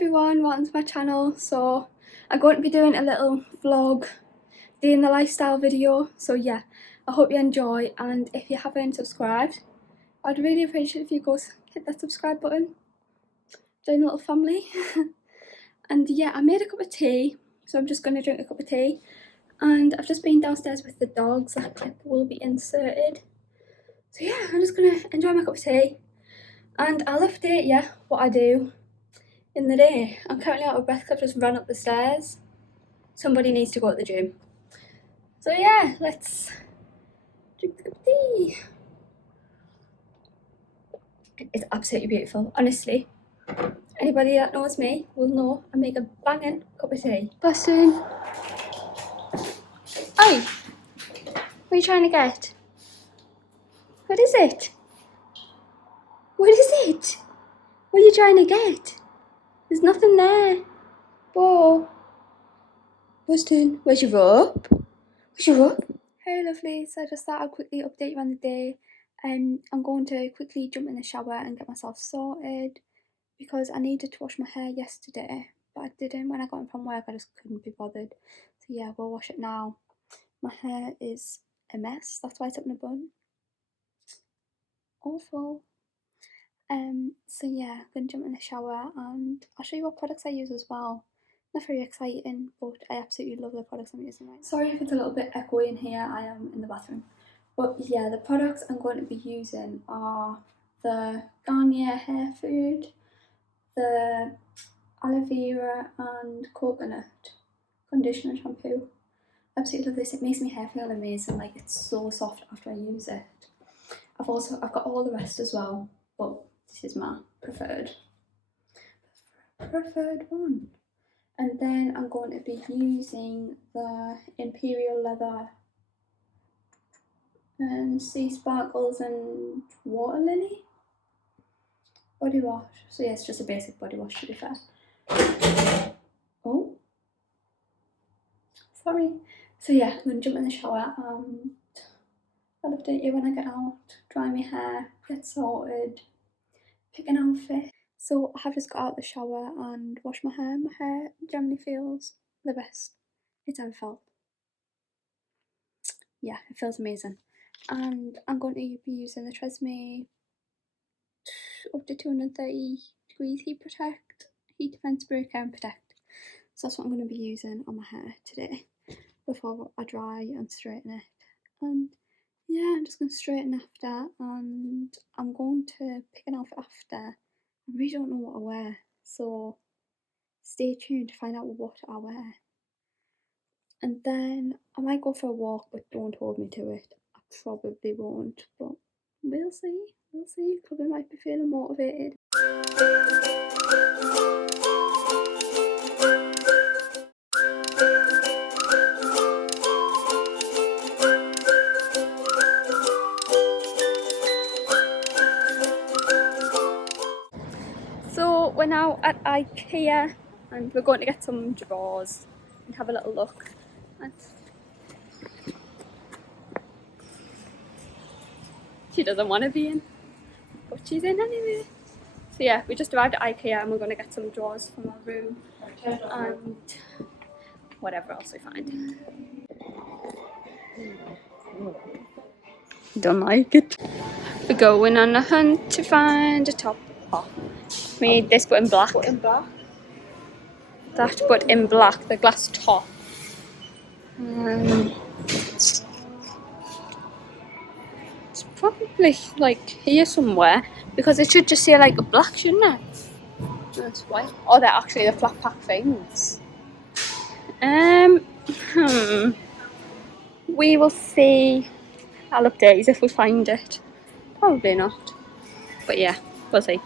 everyone, welcome to my channel. So I'm going to be doing a little vlog, day in the lifestyle video. So yeah, I hope you enjoy, and if you haven't subscribed, I'd really appreciate if you go hit that subscribe button, join the little family. And yeah, I made a cup of tea, so I'm just going to drink a cup of tea, and I've just been downstairs with the dogs. That clip will be inserted. So yeah, I'm just going to enjoy my cup of tea, and I'll update you what I do in the day. I'm currently out of breath because I've just run up the stairs. Somebody needs to go to the gym. So yeah, let's drink the cup of tea. It's absolutely beautiful, honestly. Anybody that knows me will know I make a banging cup of tea. Bustin'. Oi! What are you trying to get? What is it? What is it? What are you trying to get? There's nothing there. Bo. Bustin'. Where's your rope? Where's your rope? Hey lovely, so I just thought I'd quickly update you on the day. I'm going to quickly jump in the shower and get myself sorted because I needed to wash my hair yesterday, but I didn't. When I got in from work, I just couldn't be bothered. So yeah, we'll wash it now. My hair is a mess, that's why it's up in a bun. Awful. So yeah, I'm gonna jump in the shower and I'll show you what products I use as well. Not very exciting, but I absolutely love the products I'm using right now. Sorry if it's a little bit echoey in here, I am in the bathroom. But yeah, the products I'm going to be using are the Garnier hair food, the aloe vera and coconut conditioner shampoo. I absolutely love this. It makes my hair feel amazing, like it's so soft after I use it. I've got all the rest as well, but this is my preferred one. And then I'm going to be using the Imperial Leather and Sea Sparkles and Water Lily body wash. So yeah, it's just a basic body wash, to be fair. Oh, sorry. So yeah, I'm gonna jump in the shower and I'll update you when I get out, dry my hair, get sorted, pick an outfit. So I have just got out of the shower and washed my hair. My hair generally feels the best it's ever felt. Yeah, it feels amazing. And I'm going to be using the Tresemme up to 230 degrees heat defense spray care and protect. So that's what I'm going to be using on my hair today before I dry and straighten it. And yeah, I'm just going to straighten after, and I'm going to pick an outfit after. I really don't know what I wear, so stay tuned to find out what I wear. And then I might go for a walk, but don't hold me to it. I probably won't, but we'll see. We'll see. Probably might be feeling motivated. So we're now at IKEA and we're going to get some drawers and have a little look. She doesn't want to be in, but she's in anyway. So yeah, we just arrived at IKEA and we're going to get some drawers from our room and whatever else we find. Don't like it. We're going on a hunt to find a top. Oh, we need this but in black. That but in black, the glass top. It's probably like here somewhere because it should just say like a black, shouldn't it? That's white. Oh, they're actually the flat pack things. We will see. I'll update you if we find it. Probably not. But yeah, we'll see.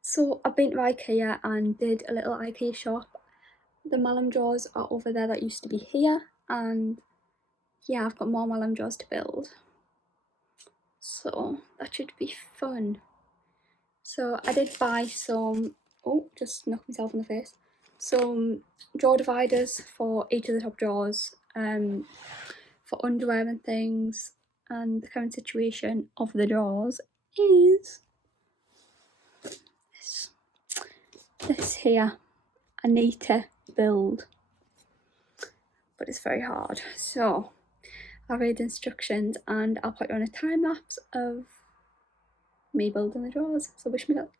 So I've been to IKEA and did a little IKEA shop. The Malum drawers are over there that used to be here, and yeah, I've got more Malum drawers to build. So that should be fun. So I did buy some, oh, just knocked myself in the face, some drawer dividers for each of the top drawers, for underwear and things. and the current situation of the drawers is this here. I need to build, but it's very hard. So I'll read the instructions and I'll put you on a time lapse of me building the drawers. So wish me luck.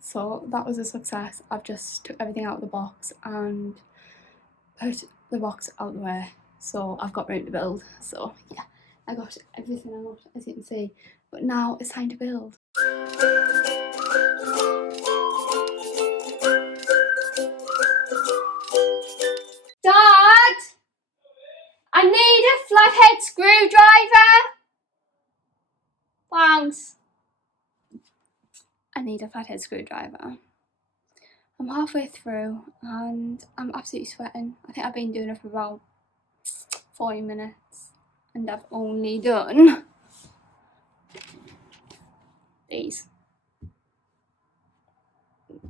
So that was a success. I've just took everything out of the box and put the box out the way. So I've got room to build. So yeah, I got everything out, as you can see. But now it's time to build. Dad! I need a flathead screwdriver! Thanks. I need a flathead screwdriver. I'm halfway through and I'm absolutely sweating. I think I've been doing it for about 40 minutes and I've only done these.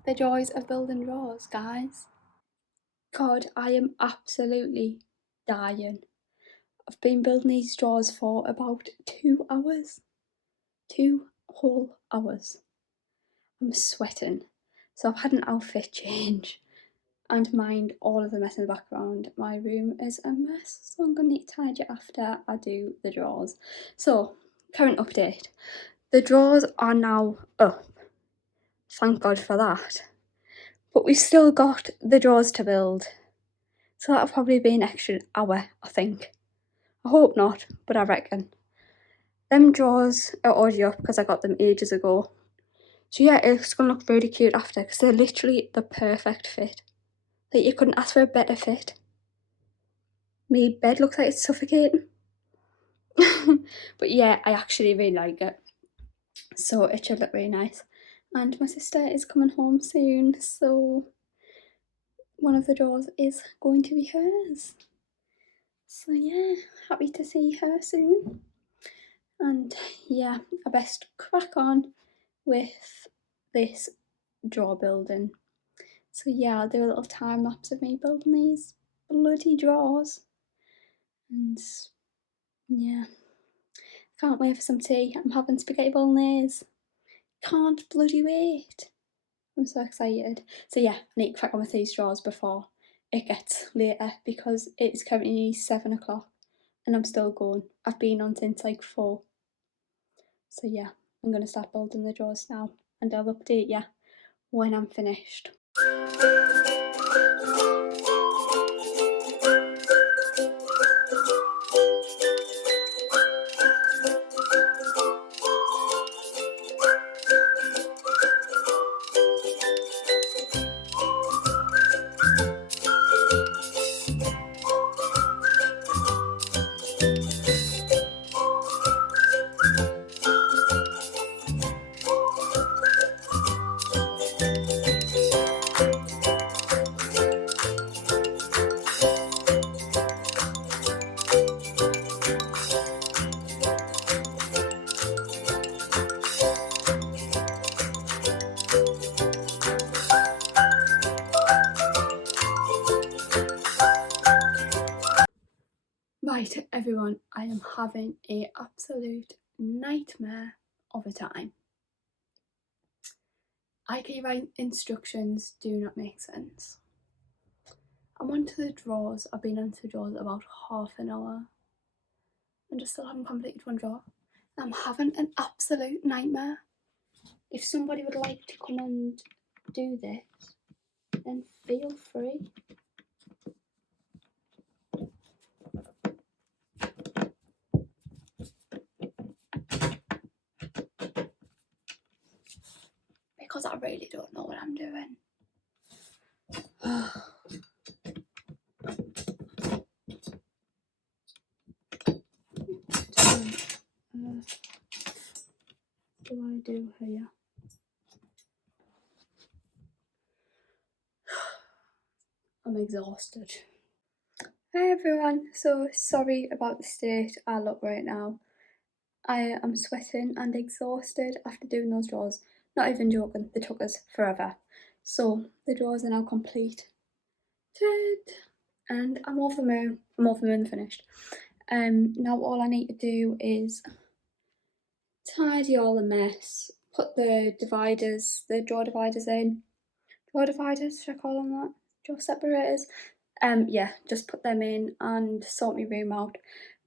The joys of building drawers, guys. God, I am absolutely dying. I've been building these drawers for about 2 hours. 2 whole hours. I'm sweating. So I've had an outfit change and mind all of the mess in the background. My room is a mess, so I'm going to need to tidy it after I do the drawers. So, current update. The drawers are now up. Thank God for that. But we've still got the drawers to build. So that'll probably be an extra hour, I think. I hope not, but I reckon. Them drawers are already up because I got them ages ago. So yeah, it's going to look really cute after because they're literally the perfect fit. Like, you couldn't ask for a better fit. My bed looks like it's suffocating. But yeah, I actually really like it. So it should look really nice. And my sister is coming home soon, so one of the drawers is going to be hers. So yeah, happy to see her soon. And yeah, I best crack on with this drawer building. So yeah, I'll do a little time lapse of me building these bloody drawers. And yeah, can't wait for some tea. I'm having spaghetti bolognese. Can't bloody wait. I'm so excited. So yeah, I need to crack on with these drawers before it gets later because it's currently 7 o'clock and I'm still going. I've been on since like 4. So yeah, I'm going to start building the drawers now and I'll update you when I'm finished. Right, everyone, I am having an absolute nightmare of a time. IKEA instructions do not make sense. I'm onto the drawers. I've been onto the drawers about half an hour and just still haven't completed one drawer. I'm having an absolute nightmare. If somebody would like to come and do this, then feel free. Because I really don't know what I'm doing. What do I do here? I'm exhausted. Hi everyone, so sorry about the state I look right now. I am sweating and exhausted after doing those drawers. Not even joking, they took us forever. So the drawers are now complete. And I'm over the moon finished. Now all I need to do is tidy all the mess, put the dividers, the drawer dividers in. Drawer dividers, should I call them that? Drawer separators. Yeah, just put them in and sort my room out.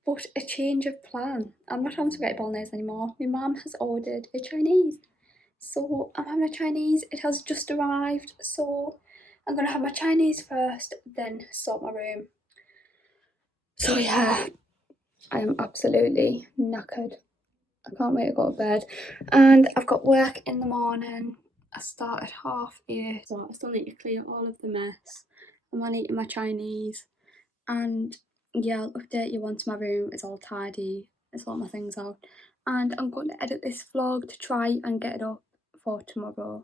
But a change of plan. I'm not having spaghetti bolognese anymore. My mum has ordered a Chinese. So I'm having a Chinese. It has just arrived. So I'm gonna have my Chinese first, then sort my room. So yeah, I am absolutely knackered. I can't wait to go to bed. And I've got work in the morning. I start at 8:30, so I still need to clear all of the mess. I'm on eating my Chinese. And yeah, I'll update you once my room is all tidy, I sort my things out. And I'm going to edit this vlog to try and get it up for tomorrow.